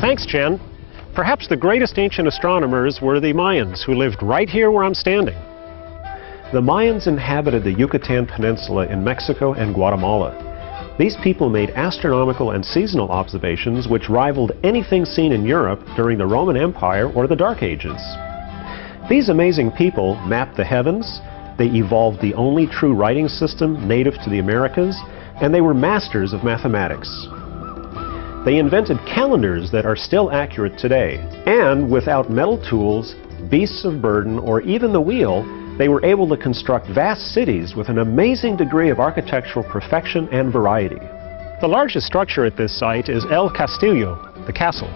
Thanks, Jen. Perhaps the greatest ancient astronomers were the Mayans, who lived right here where I'm standing. The Mayans inhabited the Yucatan Peninsula in Mexico and Guatemala. These people made astronomical and seasonal observations which rivaled anything seen in Europe during the Roman Empire or the Dark Ages. These amazing people mapped the heavens, they evolved the only true writing system native to the Americas, and they were masters of mathematics. They invented calendars that are still accurate today, and without metal tools, beasts of burden, or even the wheel, they were able to construct vast cities with an amazing degree of architectural perfection and variety. The largest structure at this site is El Castillo, the castle.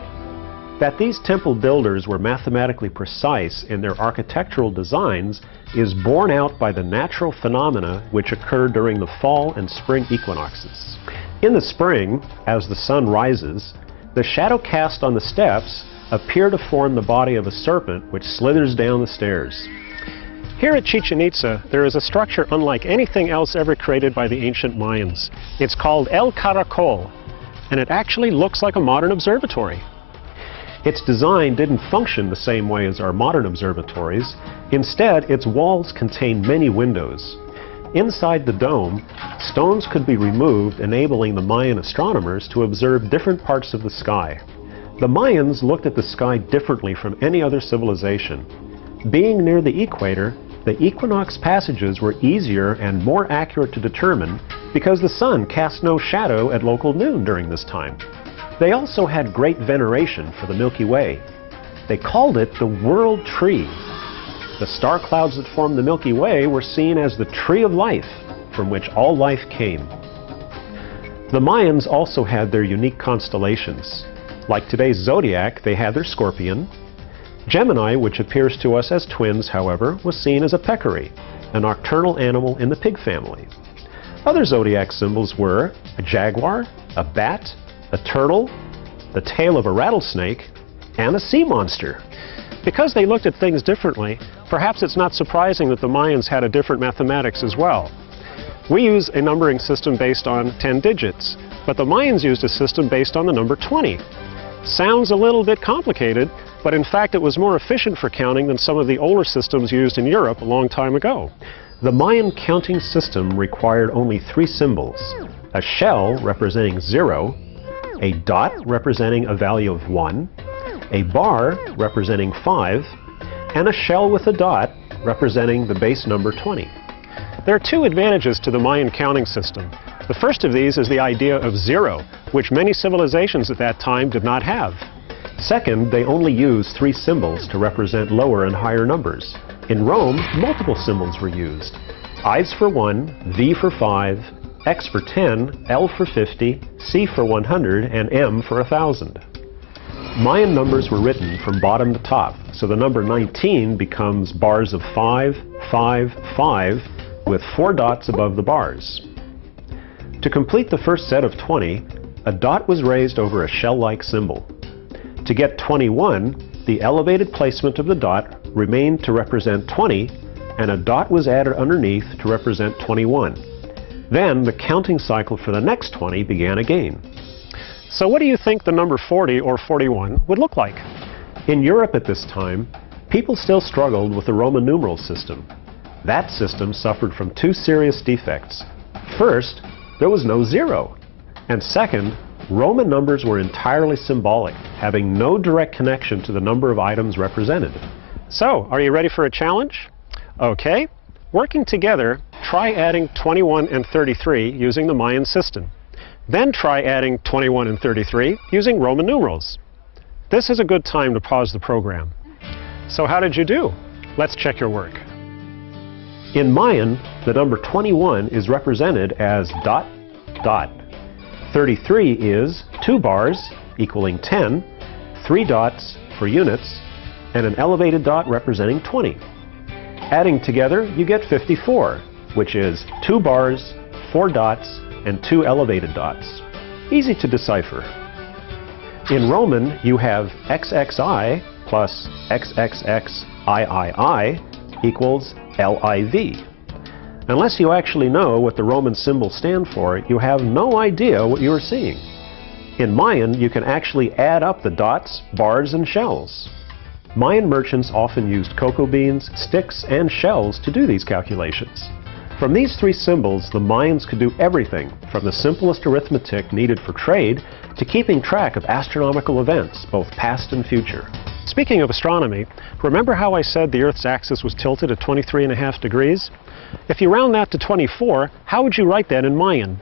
That these temple builders were mathematically precise in their architectural designs is borne out by the natural phenomena which occur during the fall and spring equinoxes. In the spring, as the sun rises, the shadow cast on the steps appear to form the body of a serpent which slithers down the stairs. Here at Chichen Itza, there is a structure unlike anything else ever created by the ancient Mayans. It's called El Caracol, and it actually looks like a modern observatory. Its design didn't function the same way as our modern observatories. Instead, its walls contained many windows. Inside the dome, stones could be removed, enabling the Mayan astronomers to observe different parts of the sky. The Mayans looked at the sky differently from any other civilization. Being near the equator, the equinox passages were easier and more accurate to determine because the sun cast no shadow at local noon during this time. They also had great veneration for the Milky Way. They called it the World Tree. The star clouds that formed the Milky Way were seen as the tree of life, from which all life came. The Mayans also had their unique constellations. Like today's zodiac, they had their scorpion. Gemini, which appears to us as twins, however, was seen as a peccary, a nocturnal animal in the pig family. Other zodiac symbols were a jaguar, a bat, a turtle, the tail of a rattlesnake, and a sea monster. Because they looked at things differently, perhaps it's not surprising that the Mayans had a different mathematics as well. We use a numbering system based on 10 digits, but the Mayans used a system based on the number 20. Sounds a little bit complicated, but in fact it was more efficient for counting than some of the older systems used in Europe a long time ago. The Mayan counting system required only 3 symbols: a shell representing 0, a dot representing a value of 1, a bar representing 5, and a shell with a dot representing the base number 20. There are 2 advantages to the Mayan counting system. The first of these is the idea of 0, which many civilizations at that time did not have. Second, they only used 3 symbols to represent lower and higher numbers. In Rome, multiple symbols were used: I's for 1, V for 5, X for 10, L for 50, C for 100, and M for 1,000. Mayan numbers were written from bottom to top, so the number 19 becomes bars of 5, 5, 5, with 4 dots above the bars. To complete the first set of 20, a dot was raised over a shell-like symbol. To get 21, the elevated placement of the dot remained to represent 20, and a dot was added underneath to represent 21. Then the counting cycle for the next 20 began again. So what do you think the number 40 or 41 would look like? In Europe at this time, people still struggled with the Roman numeral system. That system suffered from 2 serious defects. First, there was no 0. And second, Roman numbers were entirely symbolic, having no direct connection to the number of items represented. So, are you ready for a challenge? Okay. Working together, try adding 21 and 33 using the Mayan system. Then try adding 21 and 33 using Roman numerals. This is a good time to pause the program. So how did you do? Let's check your work. In Mayan, the number 21 is represented as dot, dot. 33 is 2 bars equaling 10, 3 dots for units, and an elevated dot representing 20. Adding together, you get 54, which is 2 bars, 4 dots, and 2 elevated dots. Easy to decipher. In Roman, you have XXI plus XXXIII equals LIV. Unless you actually know what the Roman symbols stand for, you have no idea what you are seeing. In Mayan, you can actually add up the dots, bars, and shells. Mayan merchants often used cocoa beans, sticks, and shells to do these calculations. From these three symbols, the Mayans could do everything from the simplest arithmetic needed for trade to keeping track of astronomical events, both past and future. Speaking of astronomy, remember how I said the Earth's axis was tilted at 23.5 degrees? If you round that to 24, how would you write that in Mayan?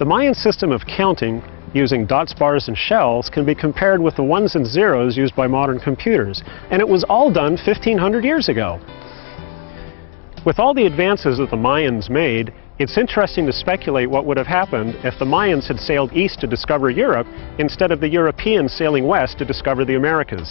The Mayan system of counting using dots, bars, and shells can be compared with the ones and zeros used by modern computers, and it was all done 1,500 years ago. With all the advances that the Mayans made, it's interesting to speculate what would have happened if the Mayans had sailed east to discover Europe instead of the Europeans sailing west to discover the Americas.